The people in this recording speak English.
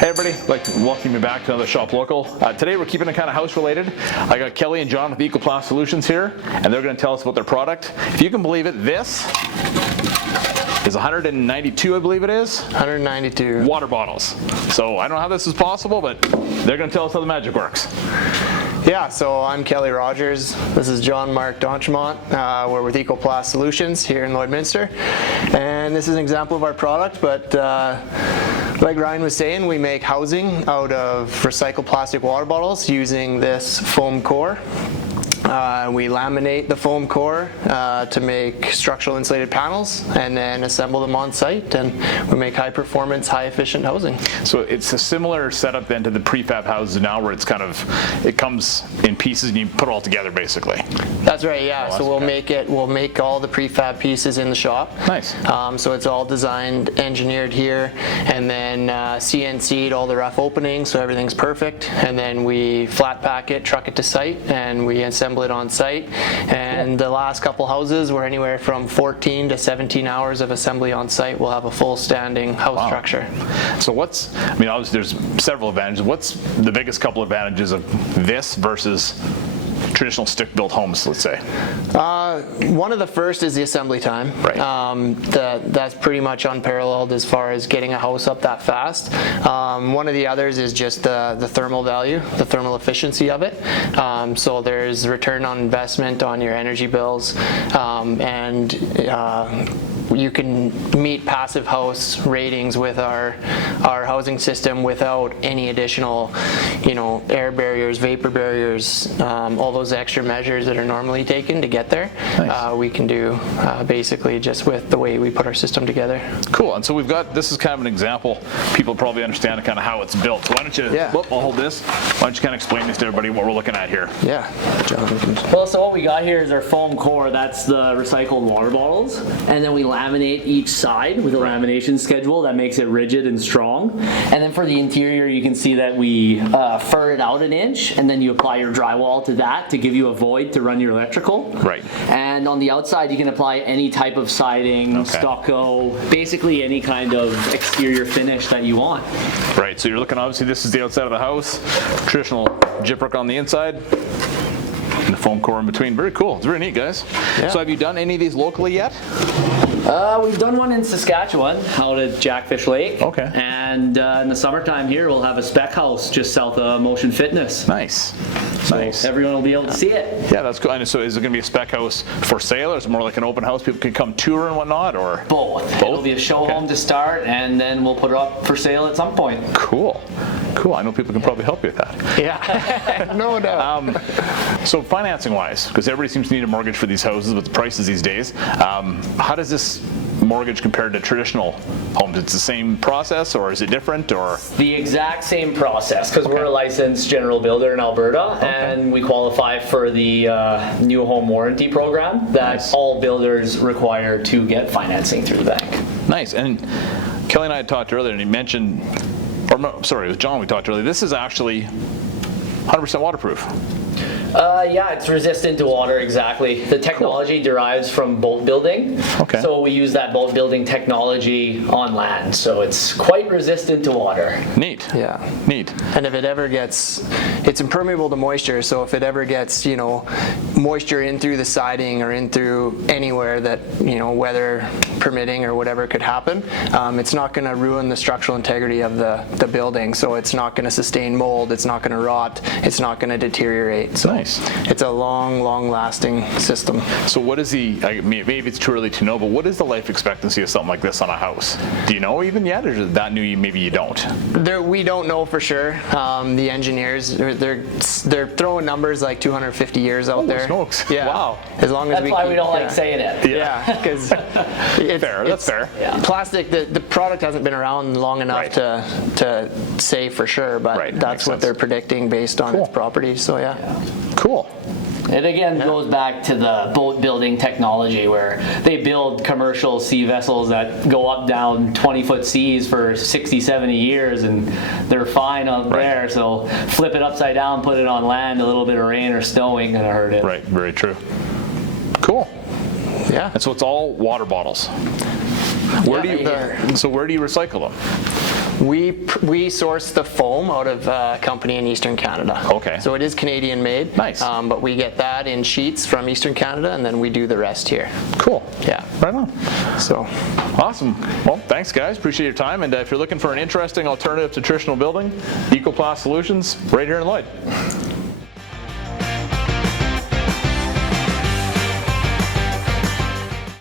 Hey everybody, I'd like to welcome you back to another Shop Local. Today we're keeping it kind of house related. I got Kelly and John with Ecoplast Solutions here, and they're going to tell us about their product. If you can believe it, this is 192, I believe it is. 192. Water bottles. So I don't know how this is possible, but they're going to tell us how the magic works. Yeah, so I'm Kelly Rogers. This is John Mark Donchemont. We're with Ecoplast Solutions here in Lloydminster. And this is an example of our product, but like Ryan was saying, we make housing out of recycled plastic water bottles using this foam core. We laminate the foam core to make structural insulated panels and then assemble them on site, and we make high performance, high efficient housing. So it's a similar setup then to the prefab houses now, where it's kind of, it comes in pieces and you put it all together basically. That's right, yeah. Oh, so we'll make all the prefab pieces in the shop. Nice. So it's all designed, engineered here, and then CNC'd all the rough openings so everything's perfect, and then we flat pack it, truck it to site, and we assemble it on site. And the last couple houses were anywhere from 14 to 17 hours of assembly on site. We'll have a full standing house structure. So obviously there's several advantages. What's the biggest couple advantages of this versus traditional stick-built homes, let's say? One of the first is the assembly time. Right. That's pretty much unparalleled as far as getting a house up that fast. One of the others is just the thermal value, the thermal efficiency of it. So there's return on investment on your energy bills, and you can meet passive house ratings with our housing system without any additional, air barriers, vapor barriers, all those extra measures that are normally taken to get there. Nice. We can do basically just with the way we put our system together. Cool. And so this is kind of an example. People probably understand kind of how it's built. So why don't you, I'll hold this. Why don't you kind of explain this to everybody what we're looking at here? Yeah. Well, so what we got here is our foam core. That's the recycled water bottles. And then we laminate each side with a lamination schedule that makes it rigid and strong. And then for the interior, you can see that we fur it out an inch, and then you apply your drywall to that to give you a void to run your electrical. Right. And on the outside, you can apply any type of siding, stucco, basically any kind of exterior finish that you want. Right. So you're looking, obviously, this is the outside of the house. Traditional gyprock on the inside. And the foam core in between. Very cool. It's very neat, guys. Yeah. So have you done any of these locally yet? We've done one in Saskatchewan, out at Jackfish Lake. Okay. And in the summertime here, we'll have a spec house just south of Motion Fitness. Nice. So nice. Everyone will be able to see it. Yeah, that's cool. And so is it going to be a spec house for sale, or is it more like an open house? People can come tour and whatnot, or? Both. It'll be a show home to start, and then we'll put it up for sale at some point. Cool. Cool. I know people can probably help you with that. Yeah. No doubt. So financing-wise, because everybody seems to need a mortgage for these houses with the prices these days, how does this mortgage compared to traditional homes? It's the same process, or is it different, or? The exact same process, because we're a licensed general builder in Alberta, and we qualify for the new home warranty program that all builders require to get financing through the bank. Nice. And Kelly and I had talked earlier, and he mentioned, or no, sorry, it was John we talked earlier, this is actually 100% waterproof. Yeah, it's resistant to water, exactly. The technology derives from boat building. Okay. So we use that boat building technology on land. So it's quite resistant to water. Neat. Yeah. Neat. And if it ever gets, it's impermeable to moisture, so if it ever gets, moisture in through the siding or in through anywhere that, weather permitting or whatever could happen, it's not going to ruin the structural integrity of the building. So it's not going to sustain mold, it's not going to rot, it's not going to deteriorate. So nice. It's a long lasting system. So what is maybe it's too early to know, but what is the life expectancy of something like this on a house? Do you know even yet, or is it that new maybe you don't? We don't know for sure. The engineers, they're throwing numbers like 250 years out there. Smokes. Yeah. Wow. As long as That's why we don't like saying it. Yeah, because that's fair. Yeah. Plastic, the product hasn't been around long enough to say for sure, but that's what they're predicting based on its properties. So yeah. Cool. It again goes back to the boat building technology, where they build commercial sea vessels that go up down 20-foot seas for 60, 70 years, and they're fine up there. So flip it upside down, put it on land, a little bit of rain or snow ain't gonna hurt it. Right, very true. Cool. Yeah. And so it's all water bottles. Where do you recycle them? We source the foam out of a company in Eastern Canada. Okay. So it is Canadian made. Nice. But we get that in sheets from Eastern Canada, and then we do the rest here. Cool. Yeah. Right on. So. Awesome. Well, thanks guys. Appreciate your time. And if you're looking for an interesting alternative to traditional building, Ecoplast Solutions, right here in Lloyd.